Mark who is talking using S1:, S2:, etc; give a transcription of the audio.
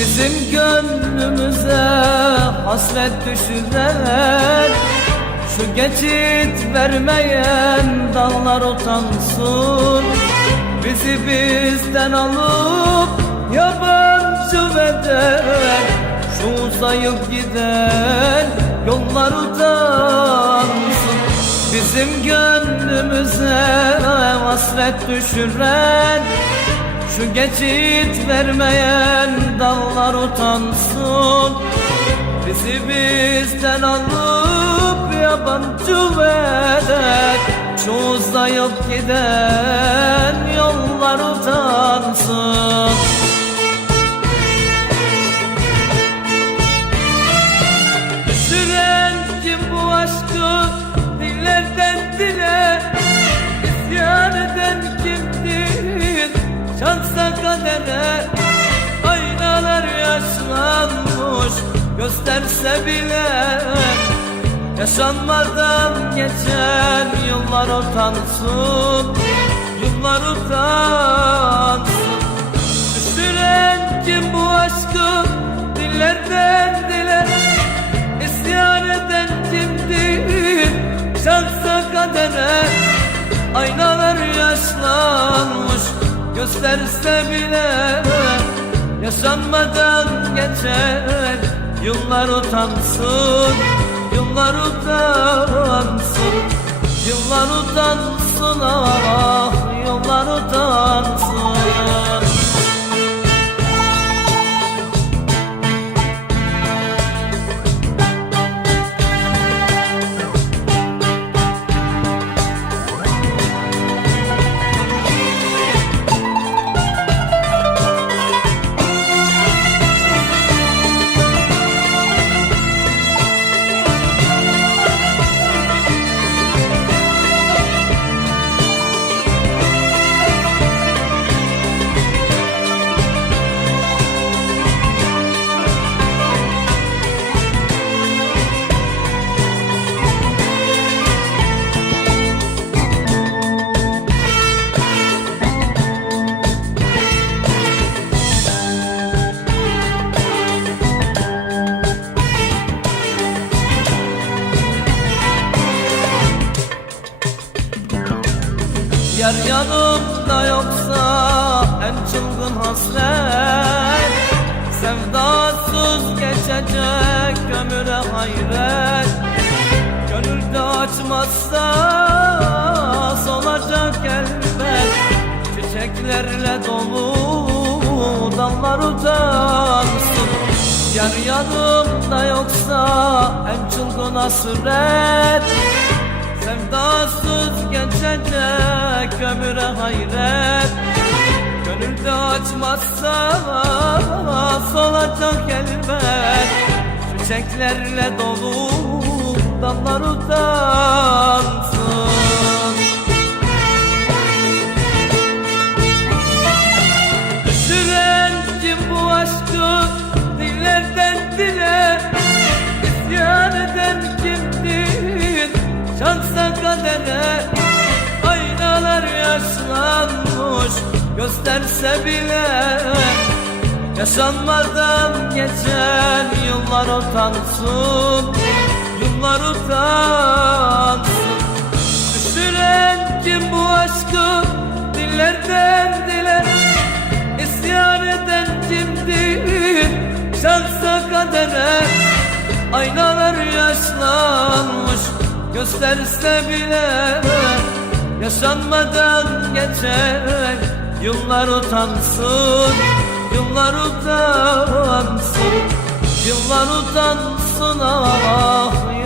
S1: Bizim gönlümüze hasret düşüren Şu geçit vermeyen dallar utansın. Bizi bizden alıp yabancı veren Şu uzayıp giden yollar utansın. Bizim gönlümüze hasret düşüren şu geçit vermeyen dallar utansın. Bizi bizden alıp yabancı veren Şu uzayıp giden yollar utansın kadere Aynalar yaşlanmış gösterse bile Yaşanmadan geçen yıllar utansın Yıllar utansın. Düşüren kim bu aşkı? Dillerden dile İsyan eden kimdir? Şansa kadere Aynalar yaşlanmış gösterse bile Yaşanmadan geçer. Yıllar utansın Yıllar utansın Yıllar utansın ah yanımda yoksa en çılgın hasret. Sevdasız geçecek ömüre hayret. Gönülde açmazsa solacak elbet. Çiçeklerle dolu dallar utansın Yar yanımda yoksa en çılgın hasret Sevdasız geçecek ömüre hayret. Gönülde açmazsa solacak elbet. Çiçeklerle dolu dallar utansın kadere Aynalar yaşlanmış gösterse bile Yaşanmadan geçen yıllar utansın Yıllar utansın. Düşüren kim bu aşkı dillerden dile İsyan eden kimdir şansa kadere? Aynalar yaşlanmış gösterse bile Yaşanmadan geçer. Yıllar utansın Yıllar utansın Yıllar utansın ah